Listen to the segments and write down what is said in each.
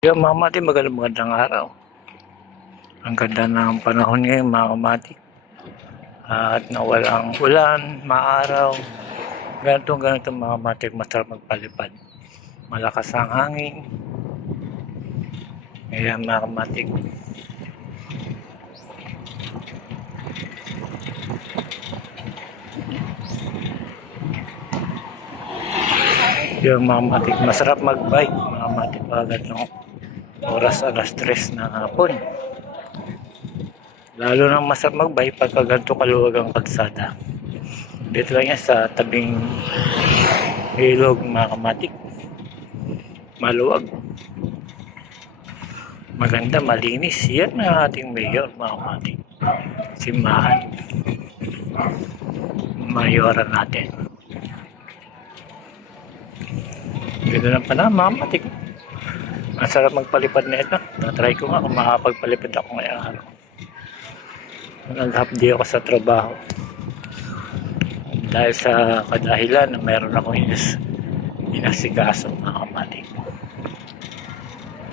Yung mga kamati, magandang araw. Ang ganda ng panahon ngayon mga kamati. At nawalang ulan, maaraw. Ganito mga kamati, masarap magpalipad. Malakas ang hangin. Ayan mga kamati. Yung mga kamati, masarap mag-bike mga kamati pagkat ng oras alas 3 na hapon. Lalo nang masarap mag-bike pagka ganito kaluwag ang kalsada. Dito lang yan sa tabing ilog mga kamatik. Maluwag. Maganda, malinis. Yan ang ating mayor mga kamatik. Si Mahan. Mayora natin. Ganda lang pa na mga kamatik. Ang sarap magpalipad na ito. Natry ko nga kung makapagpalipad ako ngayong araw. Nag-half day ako sa trabaho. Dahil sa kadahilan na mayroon akong inasikaso mga kamatik.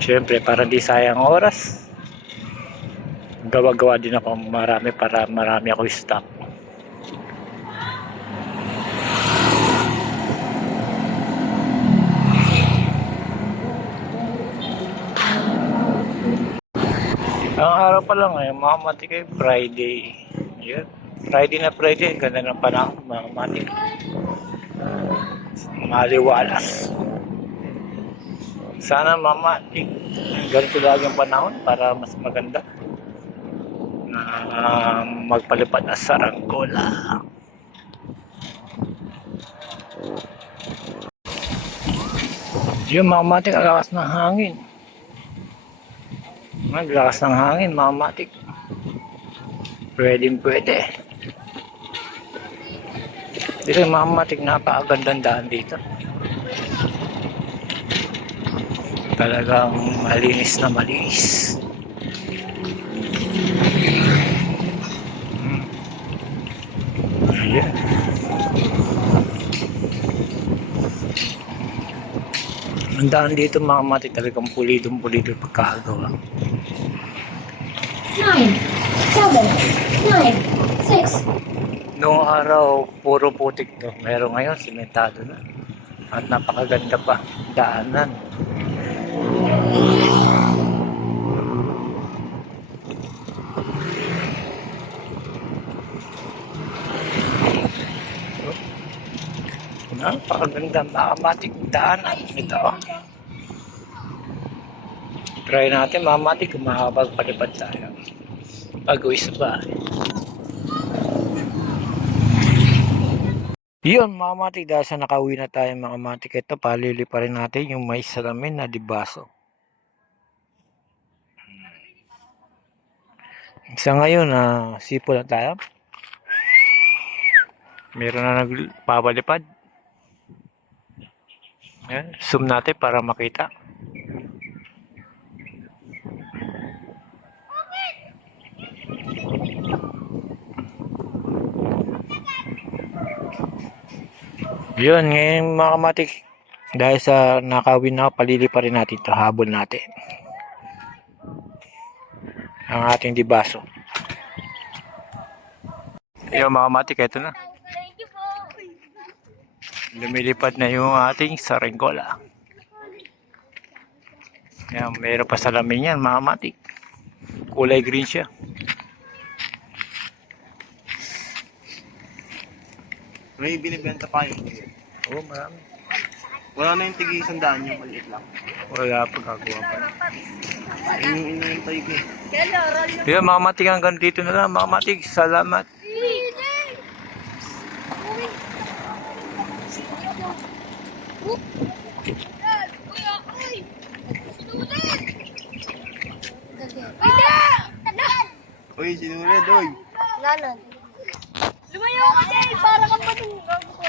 Siyempre para di sayang oras, gawa-gawa din ako marami para marami ako stock. Ang araw pa lang mga kamatik ay Friday. Yun. Friday na Friday, ganda ng panahon mga kamatik. Maliwalas. Sana mamatik ganito lagi ang panahon para mas maganda na magpalipad na saranggola. Yung mga kamatik, ang lakas ng hangin. Ang lakas ng hangin mga kamatik. Pwede. Dito mga kamatik, napakagandang daan dito. Talagang malinis na malinis. Ayan. Ang daan dito mga kamatik, talagang pulidong pagkakagawa. 9, 7, 9, 6. Noong araw, puro putik to. Meron ngayon, simentado na. At napakaganda pa, daanan. Napakaganda, makamatik daanan. Ito. Try natin makamatik kung makakapagpalipad tayo. Pag-uwi sa bahay. Yun mga kamatik, dahil sa nakauwi na tayo mga kamatik, ito paliliparin natin yung may salamin na dibaso. Sa ngayon sipo na tayo. Meron na nagpapalipad. Yan, zoom natin para makita. Yun, ngayon mga kamatik, dahil sa nakawin na, palili pa rin natin ito, habol natin ang ating dibaso. Yun mga kamatik, ito na. Lumilipad na yung ating saranggola. Yan, mayroon pa salamin yan mga kamatik. Kulay green siya. May binibenta pa yun. Oo, marami. Wala na yung tig-100, yung maliit lang. Wala pa, gagawa pa. Yung inantay ko. Yun mga kamatik, hanggang dito na lang mga kamatik. Salamat. Uy, sinulid, uy. Lumayo ka din, para kang patunggang ko.